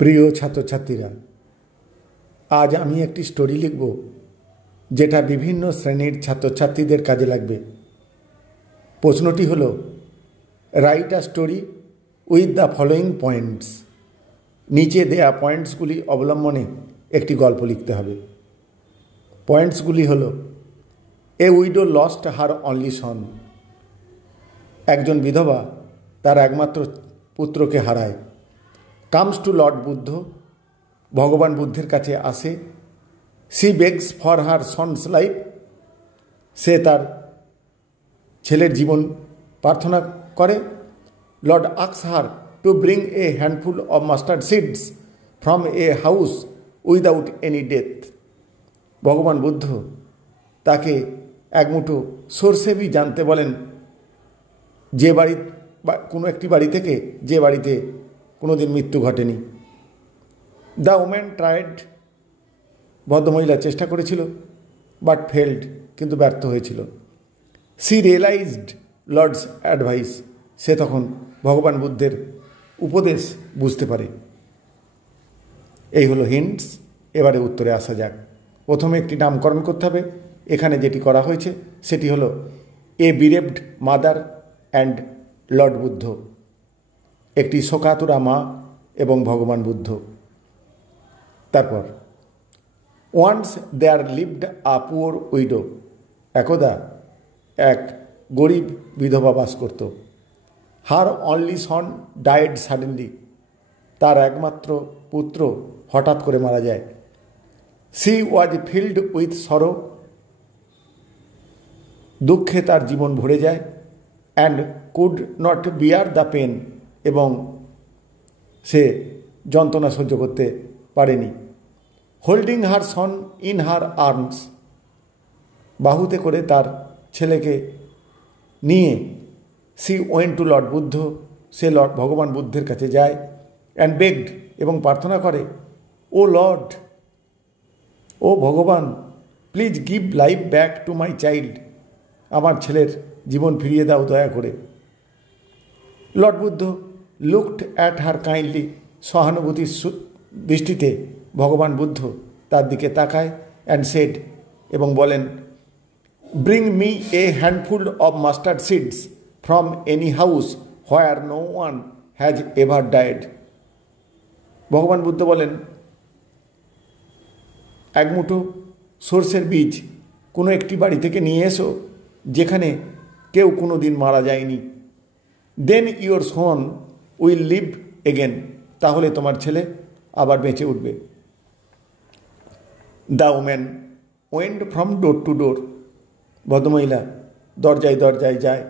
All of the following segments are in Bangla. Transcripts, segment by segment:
প্রিয় ছাত্রছাত্রীরা, আজ আমি একটি স্টোরি লিখব যেটা বিভিন্ন শ্রেণীর ছাত্রছাত্রীদের কাজে লাগবে। প্রশ্নটি হলো, write a story with the following points. নিচে দেয়া পয়েন্টসগুলি অবলম্বনে একটি গল্প লিখতে হবে। পয়েন্টসগুলি হলো, a widow lost her only son. একজন বিধবা তার একমাত্র পুত্রকে হারায়। কামস টু লর্ড বুদ্ধ, ভগবান বুদ্ধের কাছে আসে। She begs for her son's life, সে তার ছেলের জীবন প্রার্থনা করে। Lord asks her to bring a handful of mustard seeds from a house without any death. ভগবান বুদ্ধ তাকে এক মুঠো সর্ষে বীজ জানতে বলেন, যে বাড়ি কোনো একটি বাড়ি থেকে, যে বাড়িতে কোনোদিন মৃত্যু ঘটেনি। দ্য ওম্যান ট্রায়েড, ভদ্রমহিলা চেষ্টা করেছিল, বাট ফেল্ড, কিন্তু ব্যর্থ হয়েছিল। সি রিয়েলাইজড লর্ডস অ্যাডভাইস, সে তখন ভগবান বুদ্ধের উপদেশ বুঝতে পারে। এই হলো হিন্টস। এবারে উত্তরে আসা যাক। প্রথমে একটি নামকরণ করতে হবে। এখানে যেটি করা হয়েছে সেটি হলো a bereaved mother and lord Buddha, একটি শোকাতুরা মা এবং ভগবান বুদ্ধ। তারপর once there lived a poor widow, একদা এক গরিব বিধবা বাস করত। Her only son died suddenly, তার একমাত্র পুত্র হঠাৎ করে মারা যায়। C was filled with sorrow, দুঃখে তার জীবন ভরে যায়। And could not bear the pain, এবং সে যন্ত্রণা সহ্য করতে পারেনি। Holding her son in her arms, বাহুতে করে তার ছেলেকে নিয়ে she went to lord Buddha, সে লর্ড ভগবান বুদ্ধের কাছে যায়। অ্যান্ড বেগড, এবং প্রার্থনা করে, ও লর্ড, ও ভগবান, please give life back to my child, আমার ছেলের জীবন ফিরিয়ে দাও দয়া করে। Lord Buddha looked at her kindly, সহানুভূতির দৃষ্টিতে ভগবান বুদ্ধ তার দিকে তাকায়। অ্যান্ড সেড, এবং বলেন, bring me a handful of mustard seeds from any house where no one has ever died. ভগবান বুদ্ধ বলেন, এক মুঠো সর্ষের বীজ কোনো একটি বাড়ি থেকে নিয়ে এসো যেখানে কেউ কোনো দিন মারা যায়নি। Then your son will live again, তাহলে তোমার ছেলে আবার বেঁচে উঠবে। The woman went from door to door, ভদ্রমহিলা দরজায় দরজায় যায়।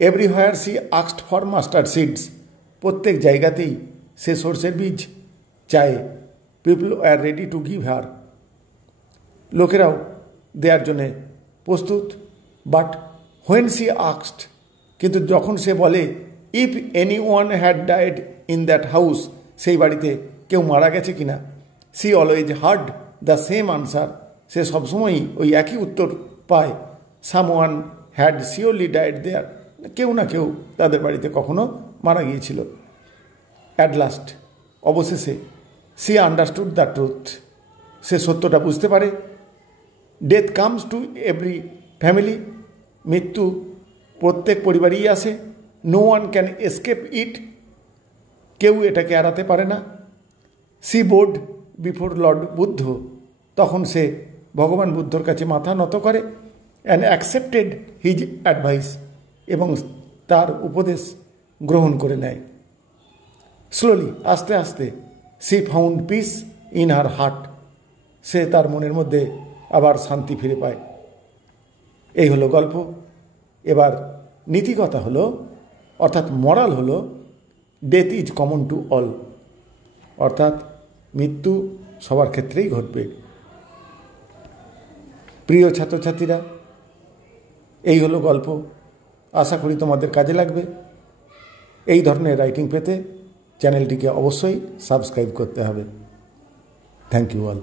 Everywhere she asked for mustard seeds, প্রত্যেক জায়গাতেই সে সর্ষের বীজ চায়। People are ready to give her, লোকেরাও দেওয়ার জন্যে প্রস্তুত। বাট হোয়েন সি আস্কড, কিন্তু যখন সে বলে, if anyone had died in that house, সেই বাড়িতে কেউ মারা গেছে কিনা, she always heard the same answer, সে সবসময়ই ওই একই উত্তর পায়, someone had surely died there, কেউ না কেউ তাদের বাড়িতে কখনো মারা গিয়েছিল। অ্যাট লাস্ট, অবশেষে, সি আন্ডারস্টুড দ্য ট্রুথ, সে সত্যটা বুঝতে পারে। Death comes to every family, মৃত্যু প্রত্যেক পরিবারেই আসে। No one can escape it, কেউ এটাকে এড়াতে পারে না। She bowed before lord Buddha, তখন সে ভগবান বুদ্ধর কাছে মাথা নত করে। অ্যান্ড অ্যাকসেপ্টেড হিজ অ্যাডভাইস, এবং তার উপদেশ গ্রহণ করে নেয়। স্লোলি, আস্তে আস্তে, she found peace in her heart, সে তার মনের মধ্যে আবার শান্তি ফিরে পায়। এই হলো গল্প। এবার নীতিকথা হলো, অর্থাৎ মরাল হলো, death is common to all, অর্থাৎ মৃত্যু সবার ক্ষেত্রেই ঘটবে। প্রিয় ছাত্রছাত্রীরা, এই হলো গল্প। আশা করি তোমাদের কাজে লাগবে। এই ধরনের রাইটিং পেতে চ্যানেলটিকে অবশ্যই সাবস্ক্রাইব করতে হবে। Thank you all.